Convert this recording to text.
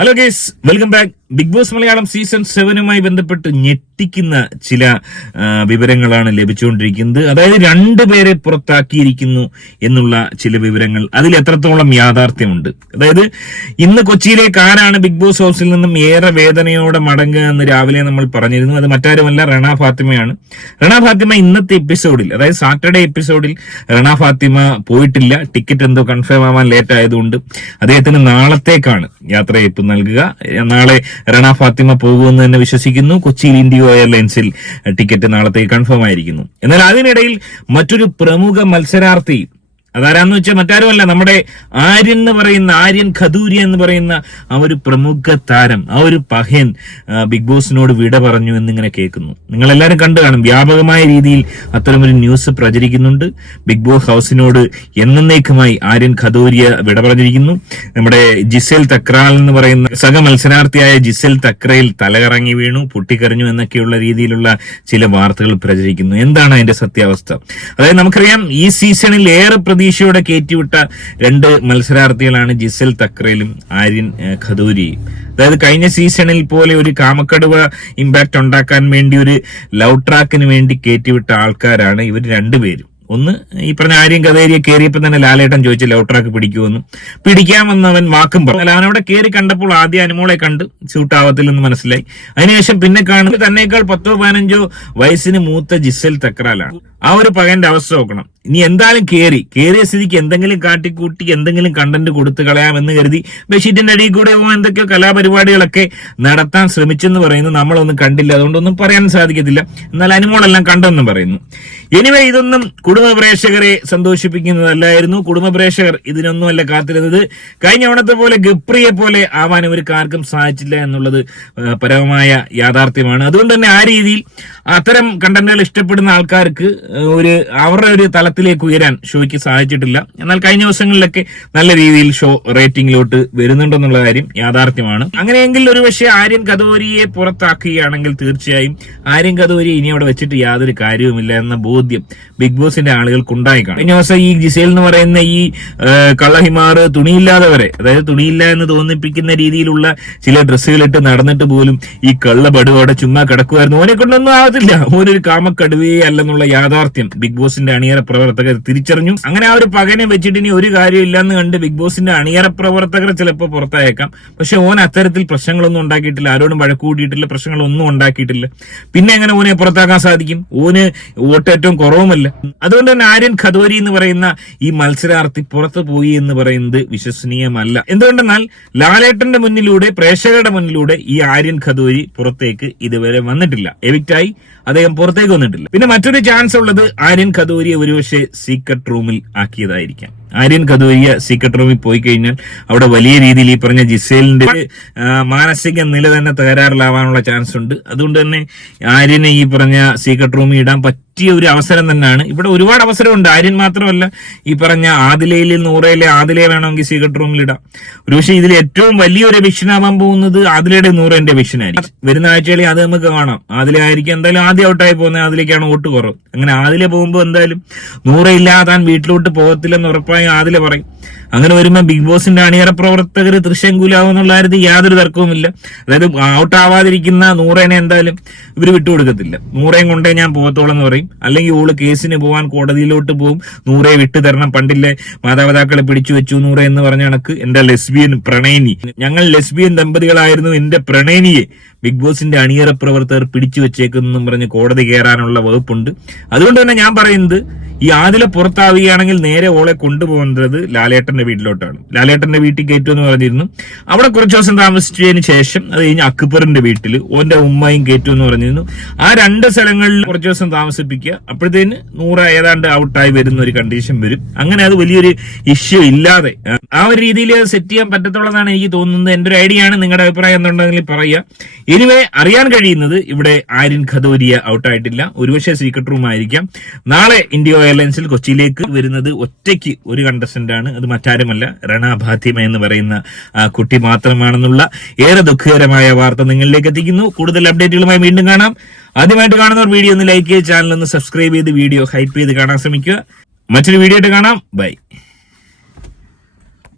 Hello guys, welcome back. Bigg Boss Malayalam season 7 ബന്ധപ്പെട്ട് ഞെട്ടിക്കുന്ന ചില വിവരങ്ങളാണ് ലഭിച്ചുകൊണ്ടിരിക്കുന്നത്. അതായത് 2 പേരെ പുറത്താക്കിയിരിക്കുന്നു എന്നുള്ള ചില വിവരങ്ങൾ. അതിൽ എത്രത്തോളം യാഥാർത്ഥ്യമുണ്ട്? അതായത് ഇന്ന് കൊച്ചിയിലേക്ക് ആരാണ് ബിഗ് ബോസ് ഹൗസിൽ നിന്നും ഏറെ വേദനയോടെ മടങ്ങുക എന്ന് രാവിലെ നമ്മൾ പറഞ്ഞിരുന്നു. അത് മറ്റാരുമല്ല, റണ ഫാത്തിമയാണ്. റണ ഫാത്തിമ ഇന്നത്തെ എപ്പിസോഡിൽ, അതായത് സാറ്റർഡേ എപ്പിസോഡിൽ റണ ഫാത്തിമ പോയിട്ടില്ല. ടിക്കറ്റ് എന്തോ കൺഫേം ആവാൻ ലേറ്റ് ആയതുകൊണ്ട് അദ്ദേഹത്തിന് നാളത്തേക്കാണ് യാത്രയപ്പ് നൽകുക. നാളെ റണ ഫാത്തിമ പോകുമെന്ന് തന്നെ വിശ്വസിക്കുന്നു. കൊച്ചിയിൽ ഇൻഡിഗോ എയർലൈൻസിൽ ടിക്കറ്റ് നാളത്തേക്ക് കൺഫേം ആയിരിക്കുന്നു. എന്നാൽ അതിനിടയിൽ മറ്റൊരു പ്രമുഖ മത്സരാർത്ഥി, അതാരാന്ന് വെച്ചാൽ മറ്റാരുമല്ല, നമ്മുടെ ആര്യൻ ഖദൂരിയ എന്ന് പറയുന്ന ആ ഒരു പ്രമുഖ താരം, ആ ഒരു പഹയൻ ബിഗ് ബോസിനോട് വിട പറഞ്ഞു എന്നിങ്ങനെ കേൾക്കുന്നു. നിങ്ങളെല്ലാവരും കണ്ടു കാണും. വ്യാപകമായ രീതിയിൽ അത്തരമൊരു ന്യൂസ് പ്രചരിക്കുന്നുണ്ട്. ബിഗ് ബോസ് ഹൗസിനോട് എന്നേക്കുമായി ആര്യൻ ഖദൂരിയ വിട പറഞ്ഞിരിക്കുന്നു. നമ്മുടെ ജിസേൽ തക്രാൽ എന്ന് പറയുന്ന സഹ മത്സരാർത്ഥിയായ ജിസേൽ തക്രയിൽ തലകറങ്ങി വീണു, പൊട്ടിക്കരഞ്ഞു എന്നൊക്കെയുള്ള രീതിയിലുള്ള ചില വാർത്തകൾ പ്രചരിക്കുന്നു. എന്താണ് അതിന്റെ സത്യാവസ്ഥ? അതായത് നമുക്കറിയാം, ഈ സീസണിൽ ഏറെ പ്രതീക്ഷയോടെ കയറ്റിവിട്ട 2 മത്സരാർത്ഥികളാണ് ജിസേൽ തക്രയിലും ആര്യൻ ഖദൂരിയും. അതായത് കഴിഞ്ഞ സീസണിൽ പോലെ ഒരു കാമക്കടുവ ഇമ്പാക്ട് ഉണ്ടാക്കാൻ വേണ്ടി, ഒരു ലവ് ട്രാക്കിന് വേണ്ടി കയറ്റിവിട്ട ആൾക്കാരാണ് ഇവർ 2 പേരും. ഒന്ന്, ഈ പറഞ്ഞ ആര്യൻ ഖദൂരിയെ കയറിയപ്പോൾ തന്നെ ലാലേട്ടൻ ചോദിച്ചു ലവ് ട്രാക്ക് പിടിക്കുമെന്നും. പിടിക്കാമെന്ന് അവൻ വാക്കും പറഞ്ഞു. അവനവിടെ കയറി കണ്ടപ്പോൾ ആദ്യം അനുമോളെ കണ്ട് സ്യൂട്ടാവത്തില്ലെന്ന് മനസ്സിലായി. അതിനുശേഷം പിന്നെ കാണുന്നത് തന്നേക്കാൾ 10-15 വയസ്സിന് മൂത്ത ജിസേൽ തക്രാലാണ്. ആ ഒരു പകന്റെ അവസ്ഥ നോക്കണം. ഇനി എന്തായാലും കയറിയ സ്ഥിതിക്ക് എന്തെങ്കിലും കാട്ടിക്കൂട്ടി എന്തെങ്കിലും കണ്ടന്റ് കൊടുത്തു കളയാമെന്ന് കരുതി ബെഡ്ഷീറ്റിന്റെ അടിയിൽ കൂടെ എന്തൊക്കെയോ കലാപരിപാടികളൊക്കെ നടത്താൻ ശ്രമിച്ചെന്ന് പറയുന്നു. നമ്മളൊന്നും കണ്ടില്ല, അതുകൊണ്ടൊന്നും പറയാൻ സാധിക്കത്തില്ല. എന്നാൽ അനുമോളെല്ലാം കണ്ടെന്നും പറയുന്നു. എനിവേ, ഇതൊന്നും കുടുംബ പ്രേക്ഷകരെ സന്തോഷിപ്പിക്കുന്നതല്ലായിരുന്നു. കുടുംബ പ്രേക്ഷകർ ഇതിനൊന്നുമല്ല കാത്തിരുന്നത്. കഴിഞ്ഞ ഓണത്തെ പോലെ ഗപ്രിയെ പോലെ ആവാൻ ഇവർക്ക് ആർക്കും സാധിച്ചില്ല എന്നുള്ളത് പരമമായ യാഥാർത്ഥ്യമാണ്. അതുകൊണ്ട് തന്നെ ആ രീതിയിൽ അത്തരം കണ്ടന്റുകൾ ഇഷ്ടപ്പെടുന്ന ആൾക്കാർക്ക് അവരുടെ ഒരു തലത്തിലേക്ക് ഉയരാൻ ഷോയ്ക്ക് സാധിച്ചിട്ടില്ല. എന്നാൽ കഴിഞ്ഞ ദിവസങ്ങളിലൊക്കെ നല്ല രീതിയിൽ ഷോ റേറ്റിംഗിലോട്ട് വരുന്നുണ്ടെന്നുള്ള കാര്യം യാഥാർത്ഥ്യമാണ്. അങ്ങനെയെങ്കിൽ ഒരുപക്ഷെ ആര്യൻ ഖദൂരിയെ പുറത്താക്കുകയാണെങ്കിൽ തീർച്ചയായും ആര്യൻ ഖദൂരി ഇനി അവിടെ വെച്ചിട്ട് യാതൊരു കാര്യവുമില്ല എന്ന ബോധ്യം ബിഗ് ബോസിന്റെ ആളുകൾക്ക് ഉണ്ടായി കാണും. കഴിഞ്ഞ ദിവസം ഈ ജിസേൽ എന്ന് പറയുന്ന ഈ കള്ളഹിമാർ തുണിയില്ലാതെ വരെ, അതായത് തുണിയില്ല എന്ന് തോന്നിപ്പിക്കുന്ന രീതിയിലുള്ള ചില ഡ്രസ്സുകളിട്ട് നടന്നിട്ട് പോലും ഈ കള്ളപടുവോടെ ചുമ്മാ കിടക്കുമായിരുന്നു. ഓനെ കൊണ്ടൊന്നും ആവത്തില്ല, ഓനൊരു കാമക്കടുവേ അല്ലെന്നുള്ള യാഥാർത്ഥ്യം ബിഗ് ബോസിന്റെ അണിയറ പ്രവർത്തകർ തിരിച്ചറിഞ്ഞു. അങ്ങനെ ആ ഒരു പകനെ വെച്ചിട്ട് ഇനി ഒരു കാര്യമില്ലെന്ന് കണ്ട് ബിഗ് ബോസിന്റെ അണിയറ പ്രവർത്തകർ ചിലപ്പോൾ പുറത്തായേക്കാം. പക്ഷെ ഓൻ അത്തരത്തിൽ പ്രശ്നങ്ങളൊന്നും ഉണ്ടാക്കിയിട്ടില്ല, ആരോടും വഴക്ക് കൂടിയിട്ടില്ല, പ്രശ്നങ്ങളൊന്നും ഉണ്ടാക്കിയിട്ടില്ല. പിന്നെ എങ്ങനെ ഓനെ പുറത്താക്കാൻ സാധിക്കും? ഓന് വോട്ട് ഏറ്റവും കുറവുമല്ല. അതുകൊണ്ട് തന്നെ ആര്യൻ ഖദൂരി എന്ന് പറയുന്ന ഈ മത്സരാർത്ഥി പുറത്തു പോയി എന്ന് പറയുന്നത് വിശ്വസനീയമല്ല. എന്തുകൊണ്ടെന്നാൽ ലാലേട്ടന്റെ മുന്നിലൂടെ, പ്രേക്ഷകരുടെ മുന്നിലൂടെ ഈ ആര്യൻ ഖദൂരി പുറത്തേക്ക് ഇതുവരെ വന്നിട്ടില്ല. എവിക്റ്റായി അദ്ദേഹം പുറത്തേക്ക് വന്നിട്ടില്ല. പിന്നെ മറ്റൊരു ചാൻസ് ഉള്ളത് ആര്യൻ ഖദൂരിയെ ഒരുപക്ഷെ സീക്രട്ട് റൂമിൽ ആക്കിയതായിരിക്കാം. ആര്യൻ ഖദൂരിയ സീക്രട്ട് റൂമിൽ പോയി കഴിഞ്ഞാൽ അവിടെ വലിയ രീതിയിൽ ഈ പറഞ്ഞ ജിസേലിന്റെ മാനസിക നില തന്നെ തകരാറിലാവാനുള്ള ചാൻസ് ഉണ്ട്. അതുകൊണ്ട് തന്നെ ആര്യനെ ഈ പറഞ്ഞ സീക്രട്ട് റൂമിൽ ഇടാൻ പറ്റിയ ഒരു അവസരം തന്നെയാണ്. ഇവിടെ ഒരുപാട് അവസരമുണ്ട്. ആര്യൻ മാത്രമല്ല, ഈ പറഞ്ഞ ആദിലയിൽ നൂറയിലെ ആദിലയെ വേണമെങ്കിൽ സീക്രട്ട് റൂമിൽ ഇടാം. ഒരുപക്ഷെ ഇതിൽ ഏറ്റവും വലിയൊരു എവിക്ഷൻ ആവാൻ പോകുന്നത് ആദിലയുടെ നൂറിന്റെ എവിക്ഷൻ ആയിരിക്കും. വരുന്ന ആഴ്ചകളിൽ അത് നമുക്ക് കാണാം. ആദില ആയിരിക്കും എന്തായാലും ആദ്യം ഔട്ടായി പോകുന്നത്. ആദിലേക്കാണ് വോട്ട് കുറവ്. അങ്ങനെ ആദില പോകുമ്പോൾ എന്തായാലും നൂറയില്ലാതെ താൻ വീട്ടിലോട്ട് പോകത്തില്ലെന്ന് ഉറപ്പായി ആദില പറയും. അങ്ങനെ വരുമ്പോൾ ബിഗ് ബോസിന്റെ അണിയറ പ്രവർത്തകർ തൃശങ്കുലാവുന്നുള്ള കാര്യത്തിൽ യാതൊരു തർക്കവുമില്ല. അതായത് ഔട്ട് ആവാതിരിക്കുന്ന നൂറേനെ എന്തായാലും ഇവർ വിട്ടുകൊടുക്കത്തില്ല. നൂറേയും കൊണ്ടേ ഞാൻ പോകത്തോളം എന്ന് പറയും. അല്ലെങ്കിൽ ഓള് കേസിന് പോകാൻ കോടതിയിലോട്ട് പോകും. നൂറെ വിട്ടു തരണം, പണ്ടില്ലേ മാതാപിതാക്കളെ പിടിച്ചു വെച്ചു നൂറെ എന്ന് പറഞ്ഞ കണക്ക് എന്റെ ലെസ്ബിയൻ പ്രണയിനി, ഞങ്ങൾ ലെസ്ബിയൻ ദമ്പതികളായിരുന്നു, എന്റെ പ്രണയിനിയെ ബിഗ് ബോസിന്റെ അണിയറ പ്രവർത്തകർ പിടിച്ചു വെച്ചേക്കുന്നെന്നും പറഞ്ഞ് കോടതി കയറാനുള്ള വകുപ്പുണ്ട്. അതുകൊണ്ട് തന്നെ ഞാൻ പറയുന്നത്, ഈ ആദില പുറത്താവുകയാണെങ്കിൽ നേരെ ഓളെ കൊണ്ടുപോകുന്നത് ലാലേട്ടന്റെ വീട്ടിലോട്ടാണ്. ലാലേട്ടന്റെ വീട്ടിൽ കയറ്റുമെന്ന് പറഞ്ഞിരുന്നു. അവിടെ കുറച്ച് ദിവസം താമസിച്ചതിന് ശേഷം അത് കഴിഞ്ഞ് അക്ബറിന്റെ വീട്ടിൽ ഓന്റെ ഉമ്മയും കയറ്റുമെന്ന് പറഞ്ഞിരുന്നു. ആ 2 സ്ഥലങ്ങളിൽ കുറച്ച് ദിവസം താമസിപ്പിക്കുക. അപ്പോഴത്തേന് നൂറ് ഏതാണ്ട് ഔട്ടായി വരുന്ന ഒരു കണ്ടീഷൻ വരും. അങ്ങനെ അത് വലിയൊരു ഇഷ്യൂ ഇല്ലാതെ ആ ഒരു രീതിയിൽ സെറ്റ് ചെയ്യാൻ പറ്റത്തുള്ളതാണ് എനിക്ക് തോന്നുന്നത്. എന്റെ ഒരു ഐഡിയ ആണ്. നിങ്ങളുടെ അഭിപ്രായം എന്തുണ്ടെങ്കിൽ പറയുക. എനിവേ, അറിയാൻ കഴിയുന്നത് ഇവിടെ ആര്യൻ ഖദൂരിയ ഔട്ടായിട്ടില്ല. ഒരുപക്ഷെ സീക്രട്ട് റൂം ആയിരിക്കാം. നാളെ ഇൻഡിഗോ എയർലൈൻസിൽ കൊച്ചിയിലേക്ക് വരുന്നത് ഒറ്റയ്ക്ക് ഒരു കണ്ടസ്റ്റന്റ് ആണ്. അത് മറ്റാരുമല്ല, റണ ഫാത്തിമ എന്ന് പറയുന്ന കുട്ടി മാത്രമാണെന്നുള്ള ഏറെ ദുഃഖകരമായ വാർത്ത നിങ്ങളിലേക്ക് എത്തിക്കുന്നു. കൂടുതൽ അപ്ഡേറ്റുകളുമായി വീണ്ടും കാണാം. ആദ്യമായിട്ട് കാണുന്നവർ വീഡിയോ ഒന്ന് ലൈക്ക് ചെയ്ത് ചാനൽ ഒന്ന് സബ്സ്ക്രൈബ് ചെയ്ത് വീഡിയോ ഹൈപ്പ് ചെയ്ത് കാണാൻ ശ്രമിക്കുക. മറ്റൊരു വീഡിയോ ആയിട്ട് കാണാം. ബൈ.